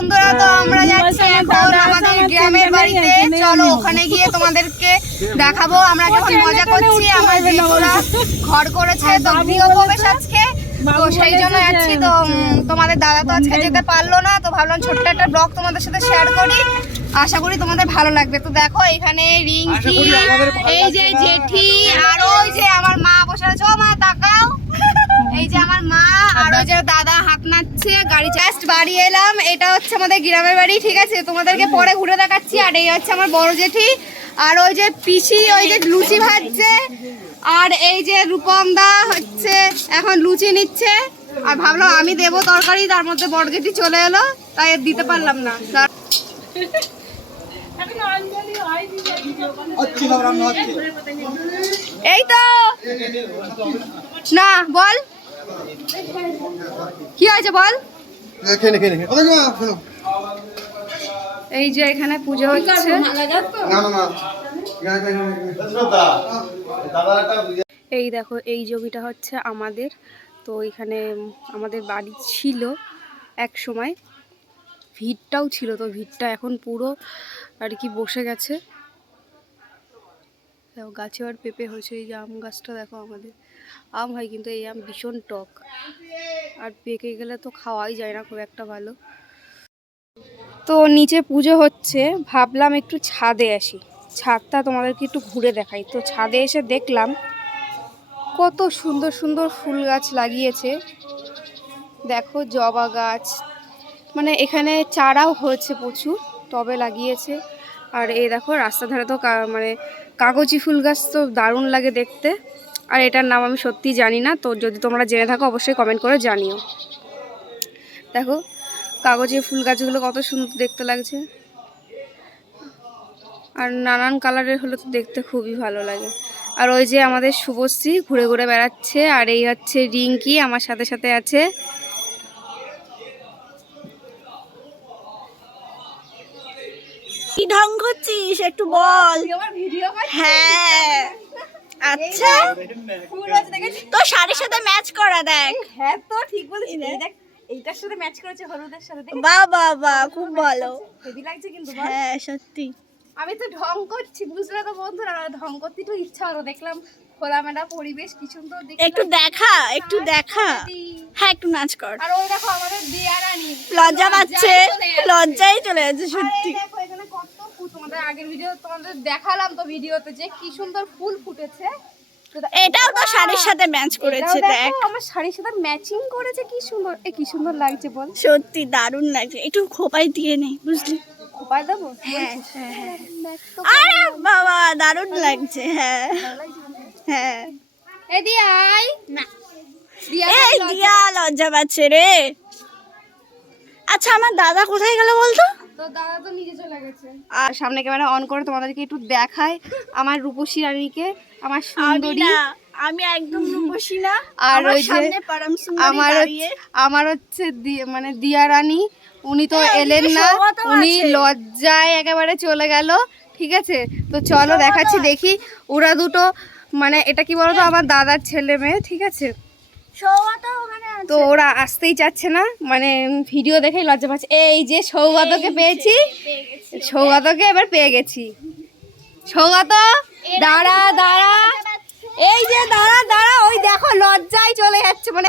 বন্ধুরা, তো আমরা যাচ্ছি এখন আমাদের গ্রামের বাড়িতে। চলো ওখানে গিয়ে তোমাদেরকে দেখাবো আমরা কেমন মজা করছি। আমার দিদিরা ঘর করেছে, তো গৃহ প্রবেশ আজকে, তো সেই জন্য যাচ্ছি। তো তোমাদের দাদা তো আজকে যেতে পারলো না, তো ভাবলাম ছোট্ট একটা ব্লগ তোমাদের সাথে শেয়ার করি, আশা করি তোমাদের ভালো লাগবে। তো দেখো এখানে রিঙ্কি, এই যে জেঠি, আর ওই যে আমার মা বসে আছে। ও মা তাকাও, এই যে আমার মা, আর ওই যে দাদা হাত নাড়ছে। গাড়ি জাস্ট বাড়ি এলাম, এটা হচ্ছে আমাদের গ্রামের বাড়ি, ঠিক আছে? তোমাদেরকে পরে ঘুরে দেখাচ্ছি। আর এই হচ্ছে আমার বড় জেঠি, আর ওই যে পিসি ওই যে লুচি ভাজছে, আর এই যে রূপম দা হচ্ছে এখন লুচি নিচ্ছে। আর ভাবলাম আমি দেবো তরকারি, তার মধ্যে বড় জেঠি চলে এলো, তাই দিতে পারলাম না। এই তো না, বল কি হয়েছে বল। এই যে এখানে পুজো হচ্ছে, এই দেখো এই জমিটা হচ্ছে আমাদের। তো এখানে আমাদের বাড়ি ছিল এক সময়, ভিড়টাও ছিল, তো ভিড়টা এখন পুরো আর কি বসে গেছে। দেখো গাছে আর পেঁপে হয়েছে, এই যে আম গাছটা দেখো, আমাদের আম হয় কিন্তু এই আম ভীষণ টক, আর পেকে গেলে তো খাওয়াই যায় না খুব একটা ভালো। তো নিচে পুজো হচ্ছে, ভাবলাম একটু ছাদে আসি, ছাদটা তোমাদেরকে একটু ঘুরে দেখাই। তো ছাদে এসে দেখলাম কত সুন্দর সুন্দর ফুল গাছ লাগিয়েছে। দেখো জবা গাছ, মানে এখানে চারাও হয়েছে প্রচুর, টবে লাগিয়েছে। আর এই দেখো রাস্তা ধারে তো মানে কাগজি ফুল গাছ, তো দারুণ লাগে দেখতে। আর এটার নাম আমি সত্যিই জানি না, তো যদি তোমরা জেনে থাকো অবশ্যই কমেন্ট করে জানিও। দেখো কাগজি ফুল গাছগুলো কত সুন্দর দেখতে লাগছে, আর নানান কালারের হলে তো দেখতে খুবই ভালো লাগে। আর ওই যে আমাদের শুভশ্রী ঘুরে ঘুরে বেড়াচ্ছে, আর এই হচ্ছে রিঙ্কি আমার সাথে সাথে আছে। কি ঢং করছিস একটু বল। হ্যাঁ আচ্ছা, তো শাড়ির সাথে ম্যাচ করা দেখ। হ্যাঁ তো ঠিক বলেছিস, দেখ এইটার সাথে ম্যাচ করেছে হলুদের সাথে। বাহ বাহ বাহ, খুব ভালো, হেভি লাগছে কিন্তু। হ্যাঁ সত্যি। আমি তো ঢং করছি বুঝলে তো বন্ধুরা, ঢং করতে একটু ইচ্ছা হলো, দেখলাম খোলামেলা পরিবেশ কি সুন্দর। একটু দেখা, একটু দেখা, হ্যাঁ একটু নাচ কর। আর ওই দেখো আমাদের দিয়ারানি লজ্জা পাচ্ছে, লজ্জাই চলে যাচ্ছে সত্যি। দেখো এখানে কত ফুল, তোমাদের আগের ভিডিও তোমাদের দেখালাম তো ভিডিওতে, যে কি সুন্দর ফুল ফুটেছে। এটাও তো শাড়ির সাথে ম্যাচ করেছে, দেখ আমার শাড়ির সাথে ম্যাচিং করেছে, কি সুন্দর, কি সুন্দর লাগছে বল। সত্যি দারুণ লাগছে, একটু খোপায় দিয়ে নেই বুঝলি। খোপায় দেবো? হ্যাঁ হ্যাঁ, আরে বাবা দারুণ লাগছে। হ্যাঁ হ্যাঁ, এই দিয়া আই না, এই দিয়া লজ্জা পাচ্ছে রে। আচ্ছা আমার দাদা কোথায় গেল বলতো? তো দাদা তো নিজে চলে গেছে। আর সামনে ক্যামেরা অন করে তোমাদেরকে একটু দেখাই আমার রূপসী রানীকে, আমার সুন্দরী। আমি একদম রূপসী না, আর ওই যে আমার হচ্ছে মানে দিয়া রানী, উনি তো এলেন না, উনি লজ্জায় একেবারে চলে গেল। ঠিক আছে, তো চলো দেখাচ্ছি। দেখি ওরা দুটো, মানে এটা কি বলতো, আমার দাদার ছেলে মেয়ে, ঠিক আছে? তো ওরা আসতেই চাচ্ছে না, মানে ভিডিও দেখেই লজ্জা পাচ্ছে। এই যে সৌগতকে পেয়েছি, সৌগতকে এবার পেয়ে গেছি। সৌগত দাঁড়া দাঁড়া, এই যে দাঁড়া দাঁড়া, ওই দেখো লজ্জায় চলে যাচ্ছে, মানে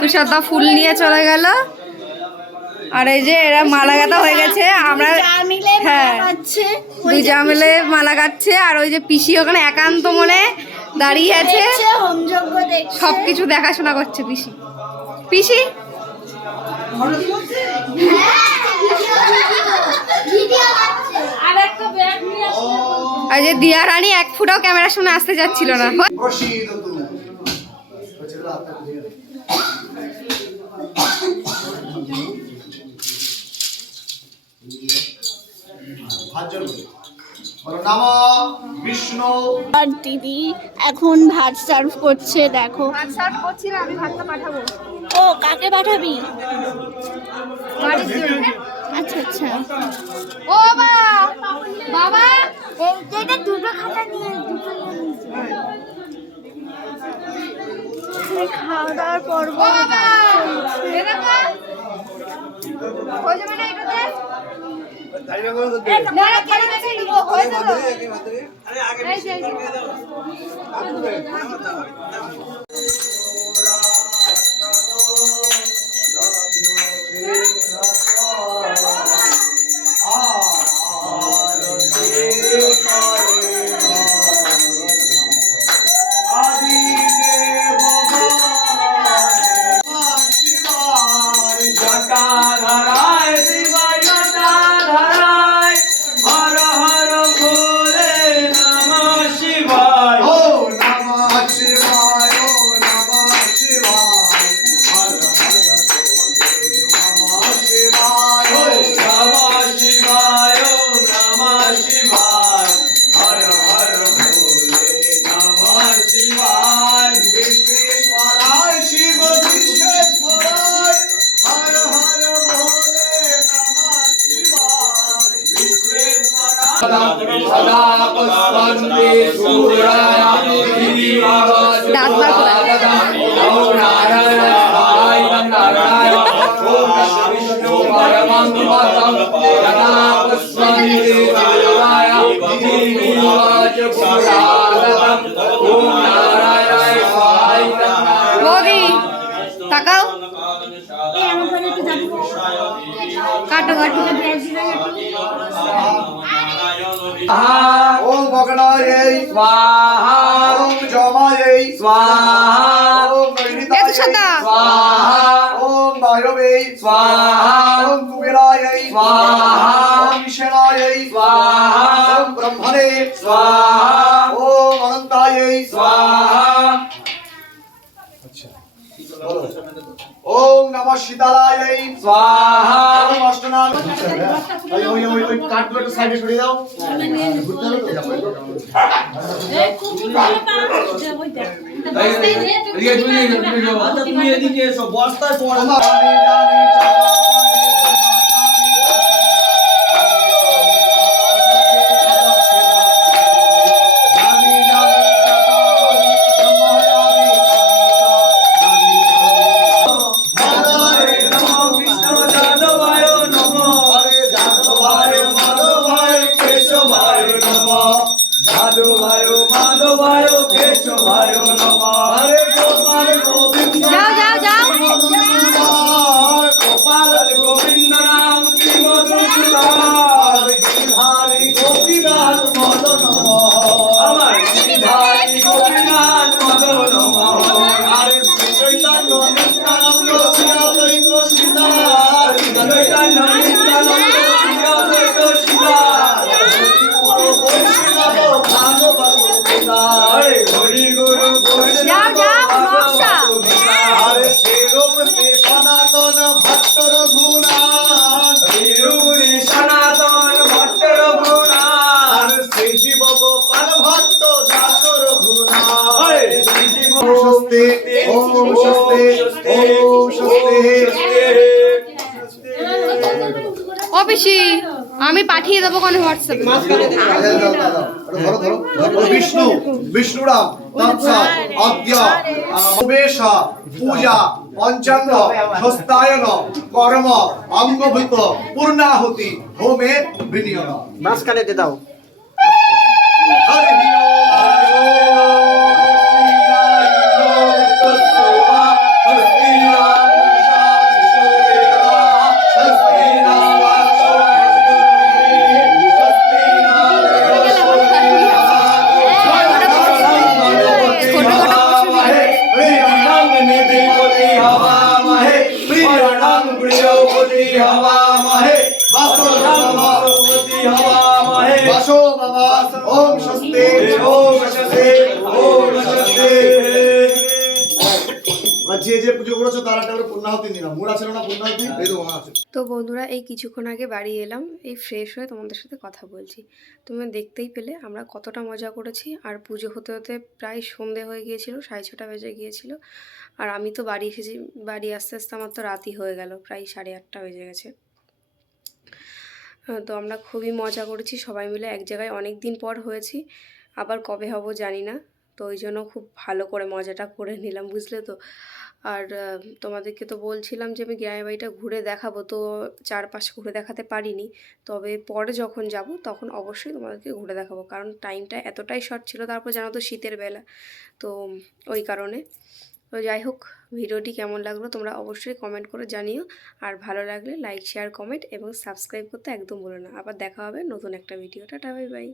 তুষারদা ফুল নিয়ে চলে গেল। আর এই যে এরা মালা গাঁথা হয়ে গেছে, আমরা হ্যাঁ দুই যা মিলে মালা গাঁথছে। আর ওই যে পিসি ওখানে একান্ত মনে দাঁড়িয়ে আছে, সবকিছু দেখাশোনা করছে পিসি। পিসি আর যে দিয়া রানী এক ফুটাও ক্যামেরার সামনে আসতে যাচ্ছিল না। ভাজন বলো নম বিষ্ণু। আর দিদি এখন ভাত সার্ভ করছে, দেখো। ভাত সার্ভ করছি না, আমি ভাতটা পাঠাবো ও কাকে পাঠাবি? বাড়ির জন্য। আচ্ছা আচ্ছা। ও বাবা, বাবা এইটা দুটো খাতা নিয়ে দুটো খাওয়া দাওয়ার পর্ব ও বাবা এটা কা হয়ে যাবে না এটাতে? না না কেন দেখে নিব হয়ে যাবে। এই যে বৌদি তাকাও, কাটো কাটো। ওম ভগনায় স্বাহা, ওম জমায় স্বাহা, ওম এত সাদা। স্বাহা, ওম বায়বে স্বাহা, ওম কুবেরায় স্বাহা, ওম সেনায় স্বাহা, ওম ব্রহ্মণে স্বাহা, ওম অনন্তায় স্বাহা। ওম নমঃ শীতলায় স্বাহা, ওম অষ্টনাগ। ওই কাঠগুলো একটু সাইডে সরিয়ে দাও। ঘুরতে হবে তো। তুমি এদিকে এসো, বস্তায় পড়ো। যাও যাও যাও। গোবিন্দ নাম শ্রী মধুসূদন, গিরিধারী গোপীনাথ মদন আমার গিরিধারী গোপীনাথ মদন আরে শ্রী চৈতন্য নিত্যানন্দ শ্রী অদ্বৈত সীতার, চৈতন্য নিত্যানন্দ শ্রী অদ্বৈত সীতার, বৈষ্ণব ভাগবত গীতা, হরি গুরু যাও যাও নকশা। আরে সেরূপ সে সনাতন ভট্ট রঘুনাথ, রঘুরি সনাতন ভট্ট রঘুনাথ, আর সে জীব গোপাল ভট্ট দাস রঘুনাথ। শ্রী জীব স্বস্তি ওম স্বস্তি ওম স্বস্তি। ও পিসি আমি পাঠিয়ে দেবো কোন হোয়াটসঅ্যাপে। ধরো ধরো ধরো। বিষ্ণু বিষ্ণুরাম তৎসা অদ্য প্রবেশ পূজা পঞ্চাঙ্গ হস্তায়ন কর্ম অঙ্গভূত পূর্ণাহুতি হোমে বিনিয়োগ। মাঝখানে দিয়ে দাও। হরি বাসো বাবা ওম স্বস্তি যে যে পুজো করেছো তার একটা করে পূর্ণাহুতি নিলাম। মুড়া ছিল না পূর্ণাহুতি? এই তো মনে আছে। তো বন্ধুরা এই কিছুক্ষণ আগে বাড়ি এলাম, এই ফ্রেশ হয়ে তোমাদের সাথে কথা বলছি। তুমি দেখতেই পেলে আমরা কতটা মজা করেছি। আর পুজো হতে হতে প্রায় সন্ধে হয়ে গিয়েছিল, 6:30 বেজে গিয়েছিল। আর আমি তো বাড়ি এসেছি, বাড়ি আস্তে আস্তে আমার তো রাতই হয়ে গেল, প্রায় 8:30 বেজে গেছে। তো আমরা খুবই মজা করেছি সবাই মিলে এক জায়গায়, অনেক দিন পর হয়েছি, আবার কবে হব জানি না। তো ওই জন্য খুব ভালো করে মজাটা করে নিলাম, বুঝলে তো। আর তোমাদেরকে তো বলছিলাম যে আমি গ্রামের বাড়িটা ঘুরে দেখাবো, তো চারপাশে ঘুরে দেখাতে পারিনি। তবে পরে যখন যাব তখন অবশ্যই তোমাদেরকে ঘুরে দেখাবো, কারণ টাইমটা এতটাই শর্ট ছিল। তারপর জানো তো শীতের বেলা, তো ওই কারণে। তো যাই হোক, ভিডিওটি কেমন লাগলো তোমরা অবশ্যই কমেন্ট করে জানিও। আর ভালো লাগলে লাইক, শেয়ার, কমেন্ট এবং সাবস্ক্রাইব করতে একদম ভুলো না। আবার দেখা হবে নতুন একটা ভিডিও। Tata, bye bye.